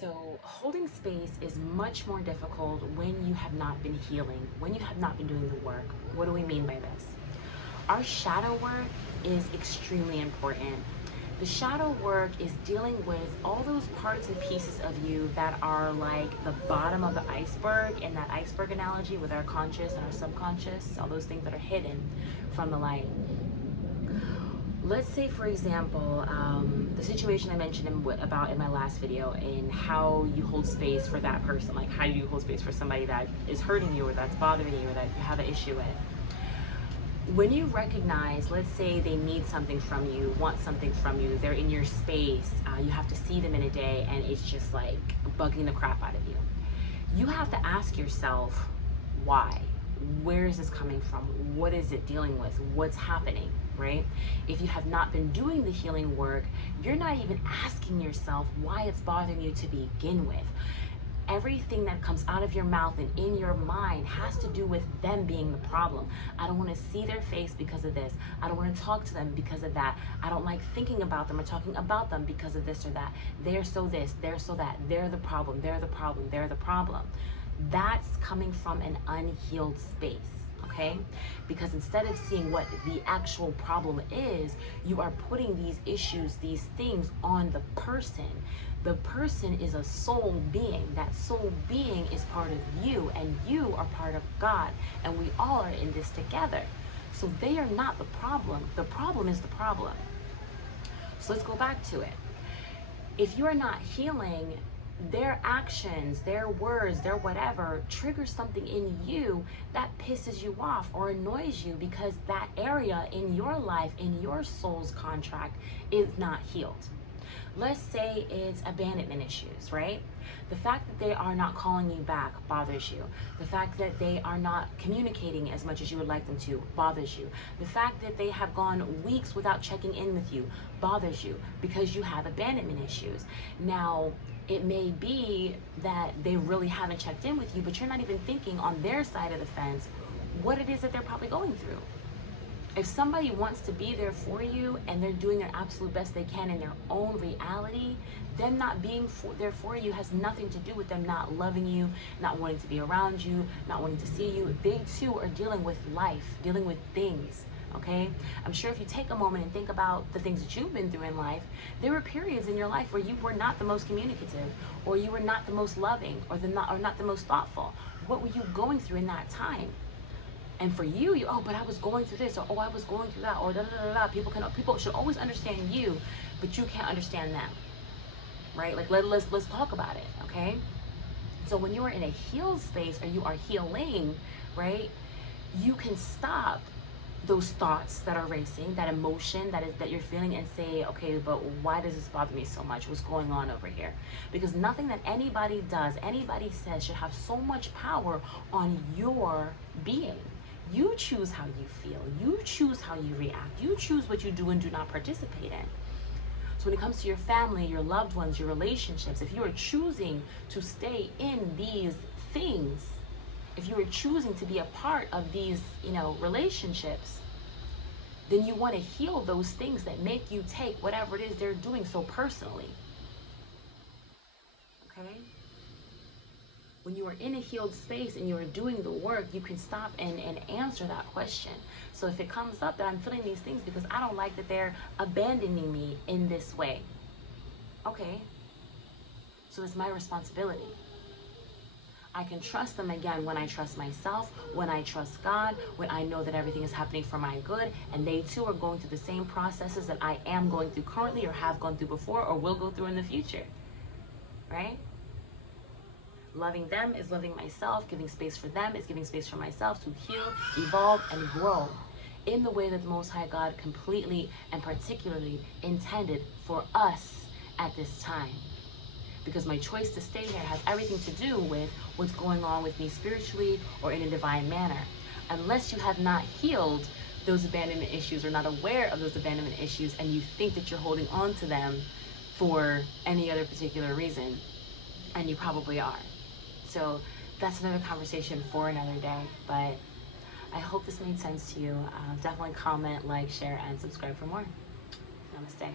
So holding space is much more difficult when you have not been healing, when you have not been doing the work. What do we mean by this? Our shadow work is extremely important. The shadow work is dealing with all those parts and pieces of you that are like the bottom of the iceberg, in that iceberg analogy with our conscious and our subconscious, all those things that are hidden from the light. Let's say, for example, the situation I mentioned about in my last video, in how you hold space for that person. Like, how do you hold space for somebody that is hurting you, or that's bothering you, or that you have an issue with? When you recognize, let's say they need something from you, want something from you, they're in your space, you have to see them in a day, and it's just like bugging the crap out of you. You have to ask yourself, why? Where is this coming from? What is it dealing with? What's happening, right? If you have not been doing the healing work, you're not even asking yourself why it's bothering you to begin with. Everything that comes out of your mouth and in your mind has to do with them being the problem. I don't want to see their face because of this. I don't want to talk to them because of that. I don't like thinking about them or talking about them because of this or that. They're so this, they're so that. They're the problem, they're the problem, they're the problem. That's coming from an unhealed space, okay? Because instead of seeing what the actual problem is, you are putting these issues, these things on the person. The person is a soul being. That soul being is part of you, and you are part of God, and we all are in this together. So they are not the problem. The problem is the problem. So let's go back to it. If you are not healing, their actions, their words, their whatever triggers something in you that pisses you off or annoys you, because that area in your life, in your soul's contract, is not healed. Let's say it's abandonment issues, right? The fact that they are not calling you back bothers you. The fact that they are not communicating as much as you would like them to bothers you. The fact that they have gone weeks without checking in with you bothers you, because you have abandonment issues. Now, it may be that they really haven't checked in with you, but you're not even thinking on their side of the fence what it is that they're probably going through. If somebody wants to be there for you and they're doing their absolute best they can in their own reality, them not being there for you has nothing to do with them not loving you, not wanting to be around you, not wanting to see you. They too are dealing with life, dealing with things, okay? I'm sure if you take a moment and think about the things that you've been through in life, there were periods in your life where you were not the most communicative, or you were not the most loving, or not the most thoughtful. What were you going through in that time? And for you, oh, but I was going through this, or oh, I was going through that, or da da da da. People should always understand you, but you can't understand them, right? Like let's talk about it, okay? So when you are in a healed space, or you are healing, right? You can stop those thoughts that are racing, that emotion that you're feeling, and say, okay, but why does this bother me so much? What's going on over here? Because nothing that anybody does, anybody says, should have so much power on your being. You choose how you feel. You choose how you react. You choose what you do and do not participate in. So when it comes to your family, your loved ones, your relationships, if you are choosing to stay in these things, if you are choosing to be a part of these, relationships, then you want to heal those things that make you take whatever it is they're doing so personally. Okay? When you are in a healed space and you are doing the work, you can stop and answer that question. So if it comes up that I'm feeling these things because I don't like that they're abandoning me in this way, okay, so it's my responsibility. I can trust them again when I trust myself, when I trust God, when I know that everything is happening for my good, and they too are going through the same processes that I am going through currently, or have gone through before, or will go through in the future, right? Loving them is loving myself. Giving space for them is giving space for myself to heal, evolve, and grow in the way that the Most High God completely and particularly intended for us at this time. Because my choice to stay here has everything to do with what's going on with me spiritually or in a divine manner. Unless you have not healed those abandonment issues, or not aware of those abandonment issues, and you think that you're holding on to them for any other particular reason, and you probably are. So that's another conversation for another day, but I hope this made sense to you. Definitely comment, like, share, and subscribe for more. Namaste.